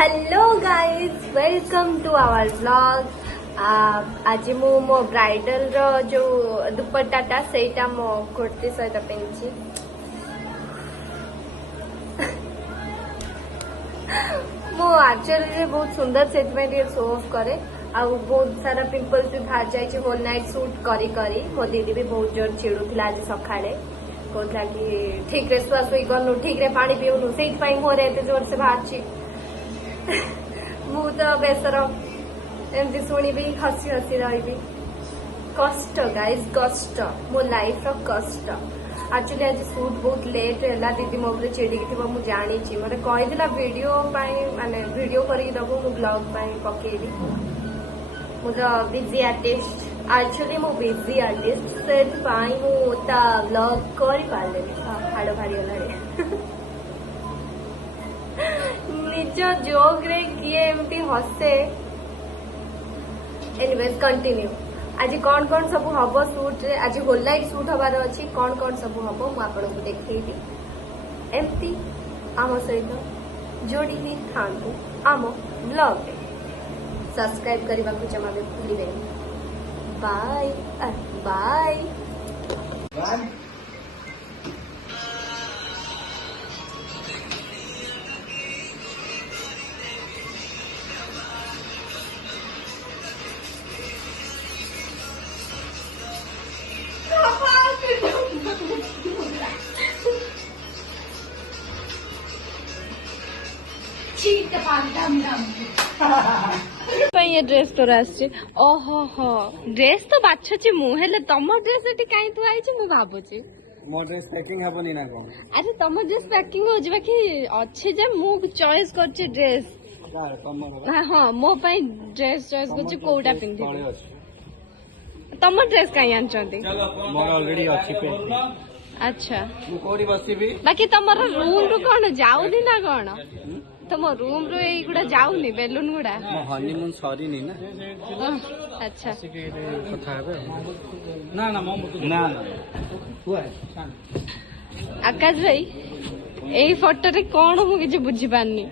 Hello guys welcome to our vlog. आज मु मो ब्राइडल रो जो दुपट्टा सेटा मो कुर्ती सहित पिंची मो एक्चुअली बहुत सुंदर से शो ऑफ करे आ बहुत सारा पिंपल्स भी बाहर जाए होल नाइट शूट करी करी मो दीदी भी बहुत जोर चिड़ुला आज सकाळे कहला कि ठीक रे शुआ शुई गलु ठीक रे पानी पीउनु से मोर एत जोर से बाहर मु तो बेसरम एमती शुणी हसी हसी रही कष्ट गाइज कष्ट मो लाइफ रो कष्ट। एक्चुअली आज शूट बहुत लेट है दीदी मो ऊपर चिड़िकी थी मुझे जानी मत कहीदेला वीडियो माने वीडियो करके दबो मु ब्लॉग पकेबी मु तो बिजी आर्टिस्ट एक्चुअली मो बिजी आर्टिस्ट से मु ता ब्लॉग कर पारे हाड़ भारी गला निज जोक रे किए एमती हसे। एनीवेज कंटिन्यू आज कौन कौन सब हम शूट रे आज होल नाइट शूट हबार अच्छी कौन सब हम मुझे आपको देखी एमती आम सहित जोड़ी ही था आम ब्लॉग रे सब्सक्राइब करने को जमा भी भूल बाय बाय। ये ड्रेस तो ओहो हो ड्रेस तो बाछुची मु हेले तम ड्रेस एटी काई तू आइछ मु भाबुची मो ड्रेस पैकिंग हबनी ना कोन। अरे तम ड्रेस पैकिंग हो जबा कि अच्छे जे मु चॉइस करछि ड्रेस यार तम हां मो पई ड्रेस चॉइस करछि कोउटा पिंधि तम ड्रेस काई आनचंती मोर ऑलरेडी अछि पे। अच्छा मु कोडी बसिबी बाकी तमर रूम रो कोन जाउनी ना कोन तुम रूम रो ए गुडा जाउनी बेलून गुडा मो हनीमून सॉरी नी ना। अच्छा कथा हेबे ना ना मो ना ना हुआ आकाश भाई एई फोटो रे कोन मु किछ बुझी पानी